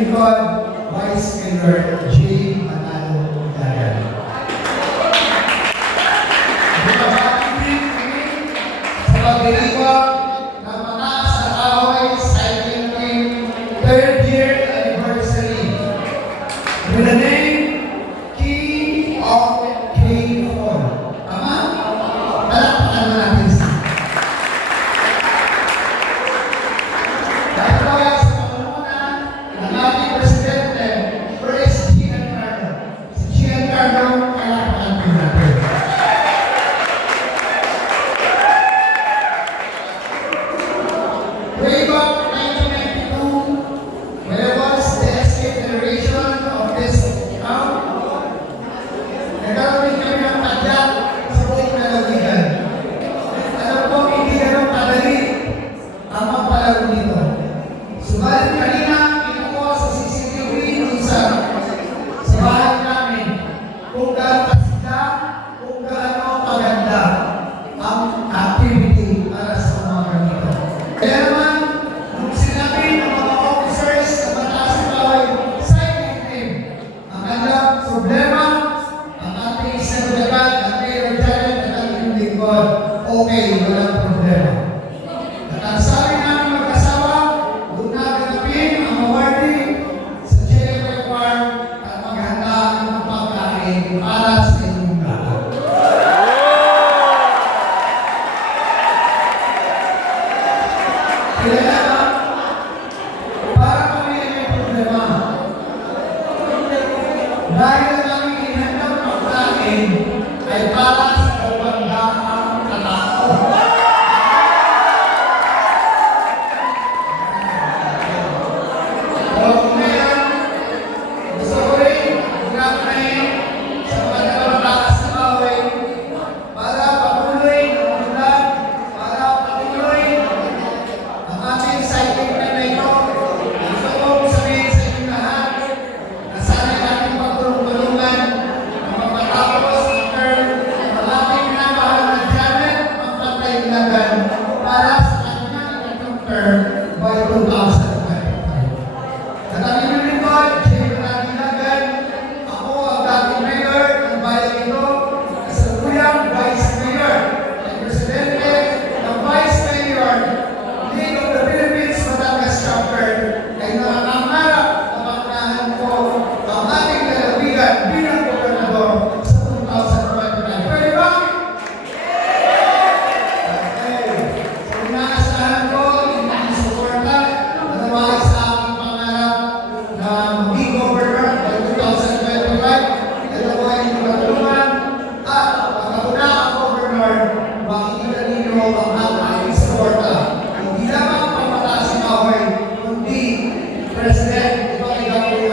lingkod, Vice Mayor J. Manalo Dagan. Bumabati din kami sa pagdiriwang ng Mataas na Kahoy Cycling Team 3rd year anniversary with the name King of K4. Tama? Palakpakan mo natin siya. Dahil po yan sa pangunguna ng ating Presidente, First Giancarlo. Si Giancarlo, palakpakan po natin. Way back 1992, when I was the escape generation of this town, nagkaroon kami ng padyak sa buong lalawigan. Alam ko, hindi ganun kadali ang magpalaro dito. Subalit kanina, kinukuha sa CCTV dun sa bahay namin kung gaano kasida, kung gaano maganda ang activity para sa mga ganito. Kaya naman, nung sinabi ng mga officers sa Mataas na Kahoy Cycling Team, ang kanilang problema, ang ating seguridad, ang Mayor Janet at ang inyong lingkod, okay, walang problema. At ang sabi namin mag-asawa, huwag na ganapin ang awarding sa JFF Farm at maghanda ng pagkain para sa inyong lahat. Kaya para kami ay may problema. Dahil ang aming inhandang pagkain ay para sa kabandaang katao. Ngayon, gusto ko rin magkakain sa mga Mataas na Kahoy para patuloy na umunlad, para patuloy ang ating cycling na ito. Gusto ko sabihin sa inyo lahat na sana natin pagtulong-tulungan na mapatapos ang term ng ating minamahal na Janet Magpantay-Ilagan para sa kanyang ikatlong term by 2025. At ang inyong lingkod, J. Magpantay-Ilagan, ako ang dating mayor ng bayan ito, kasalukuyang Vice Mayor at Presidente ng Vice Mayor League of the Philippines Batangas Chapter ay nangangarap na pangunahan ko ang ating lalawigan bilang gobernador sa 2025. Pwede ba? Okay. So inaasahan ko yung mga suporta na nawahay sa aking pangarap na maging governor by 2025. Ito po ay inyong matulungan at pagkakuna ang governor, makikita ninyo ang aking suporta. Hindi lamang pang Mataas na Kahoy, kundi President, ito ay gagawin